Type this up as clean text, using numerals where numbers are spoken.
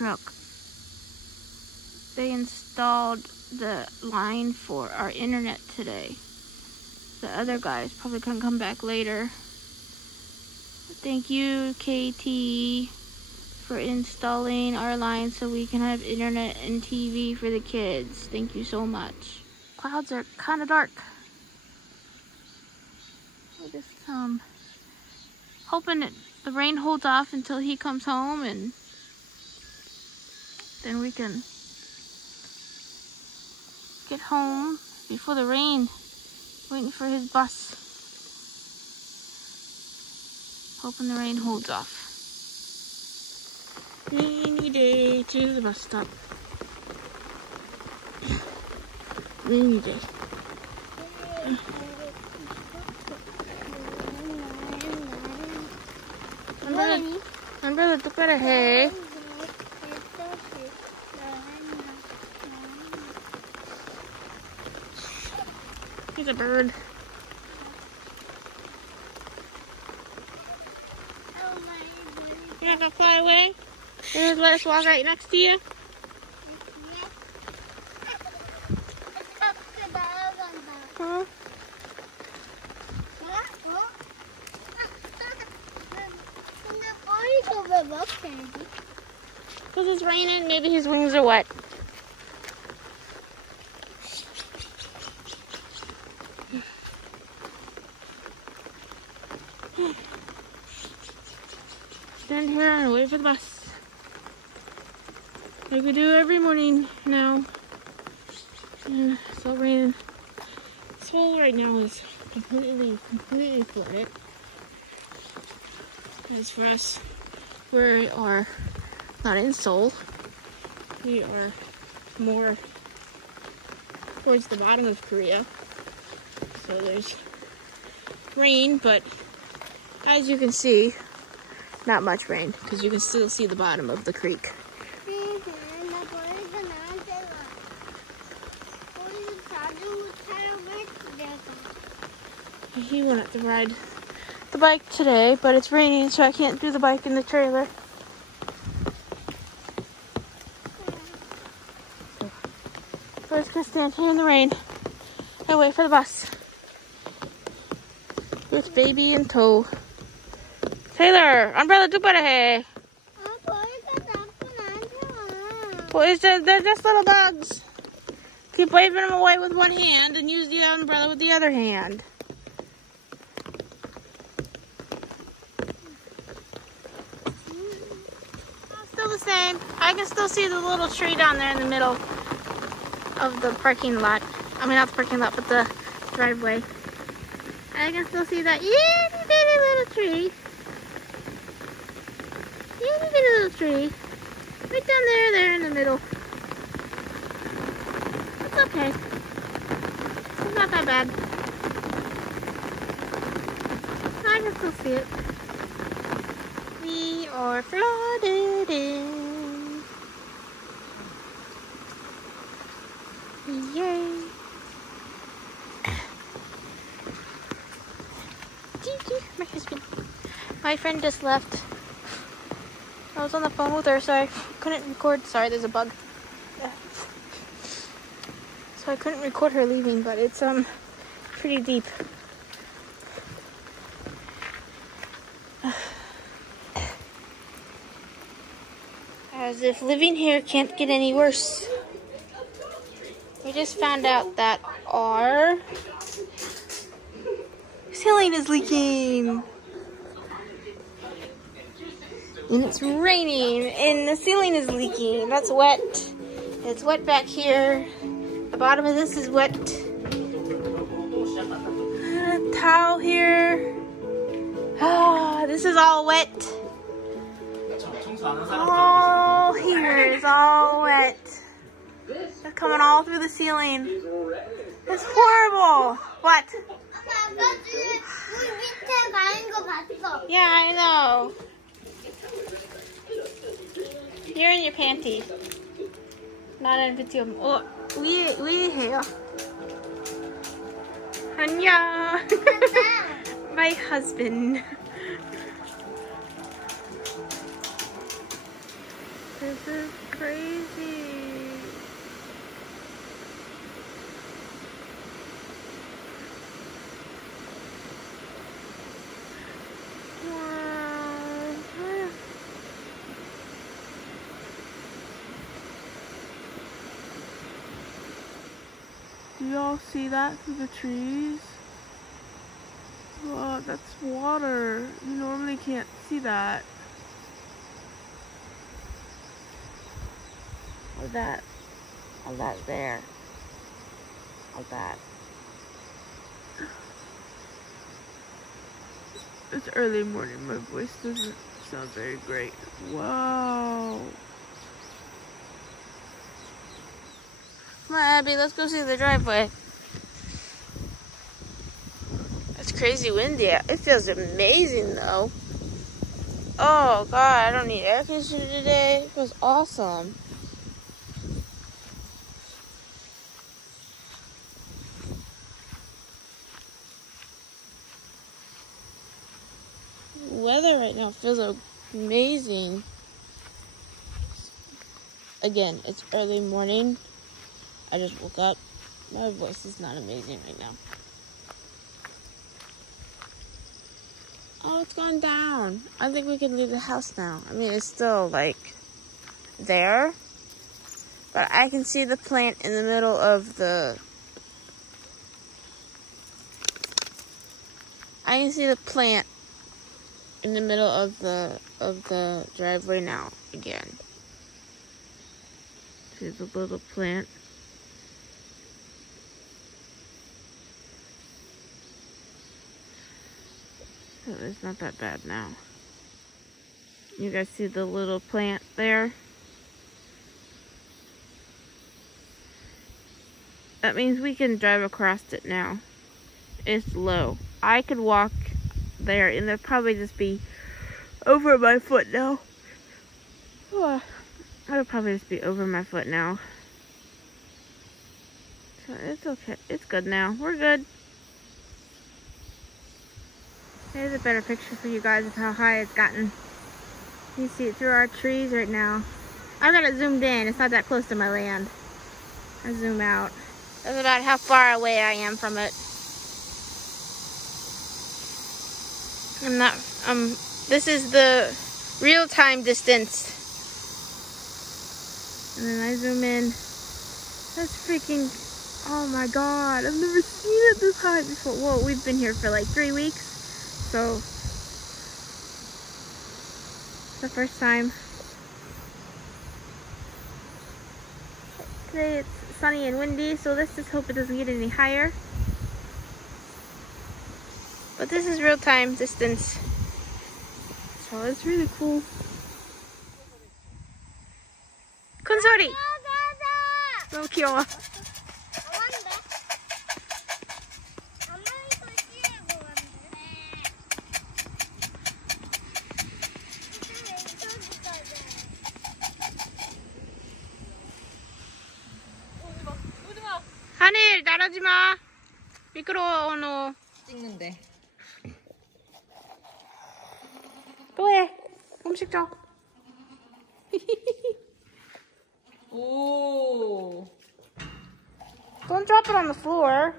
truck. They installed the line for our internet today. The other guys probably couldn't come back later. Thank you, KT, for installing our line so we can have internet and TV for the kids. Thank you so much. Clouds are kind of dark. We'll just hoping that the rain holds off until he comes home, and then we can get home before the rain. Waiting for his bus. Hoping the rain holds off. Rainy day to the bus stop. Rainy day. Remember the tukar hay? He's a bird. You're not gonna fly away? You're gonna let us walk right next to you? Huh? Because it's raining, maybe his wings are wet. Stand here and wait for the bus. Like we do every morning now. And it's all raining. Seoul right now is completely flooded. As for us, we are not in Seoul. We are more towards the bottom of Korea. So there's rain, but as you can see, not much rain because you can still see the bottom of the creek. He wanted to ride the bike today, but it's raining, so I can't do the bike in the trailer. So we're just gonna stand here in the rain and wait for the bus with baby in tow. Taylor, umbrella do para hai. They're just little bugs. Keep waving them away with one hand and use the umbrella with the other hand. Still the same. I can still see the little tree down there in the middle of the parking lot. I mean, not the parking lot, but the driveway. I can still see that itty bitty little tree. Itty bitty little tree. Right down there in the middle. It's okay. It's not that bad. I can still see it. We are flooded in. Yay. My husband. My friend just left. I was on the phone with her, so I couldn't record. Sorry, there's a bug. So I couldn't record her leaving, but it's pretty deep. As if living here can't get any worse. We just found out that our ceiling is leaking. And it's raining and the ceiling is leaking. That's wet. It's wet back here. The bottom of this is wet. Towel here. Ah, this is all wet. All here is all wet. It's coming all through the ceiling. It's horrible. What? Yeah, I know. You're in your panties. Not in video. Oh, we here. Anya. My husband. There's This is crazy. Wow. Do y'all see that through the trees? Wow, that's water. You normally can't see that. Or that. Or that there. Or that. It's early morning. My voice doesn't sound very great. Wow. Come on, Abby, let's go see the driveway. It's crazy windy. It feels amazing, though. Oh, God, I don't need air conditioning today. It feels awesome. Weather right now feels amazing. Again, it's early morning. I just woke up. My voice is not amazing right now. Oh, it's gone down. I think we can leave the house now. I mean, it's still, like, there. But I can see the plant in the middle of the... I can see the plant in the middle of the driveway now, again. See the little plant. So it's not that bad now. You guys see the little plant there? That means we can drive across it now. It's low. I could walk there and it'll probably just be over my foot now. Oh, it'll probably just be over my foot now. So it's okay. It's good now. We're good. Here's a better picture for you guys of how high it's gotten. You see it through our trees right now. I've got it zoomed in. It's not that close to my land. I zoom out. That's about how far away I am from it. I'm not, this is the real-time distance. And then I zoom in. That's freaking, oh my God. I've never seen it this high before. Well, we've been here for like 3 weeks. So, it's the first time. Today it's sunny and windy, so let's just hope it doesn't get any higher. But this is real-time distance. So it's really cool. Kunsori! So cute. 하늘 나르지 마. 미끄러워 너. 찍는데. 또 해. 음식 줘. 오. Don't drop it on the floor.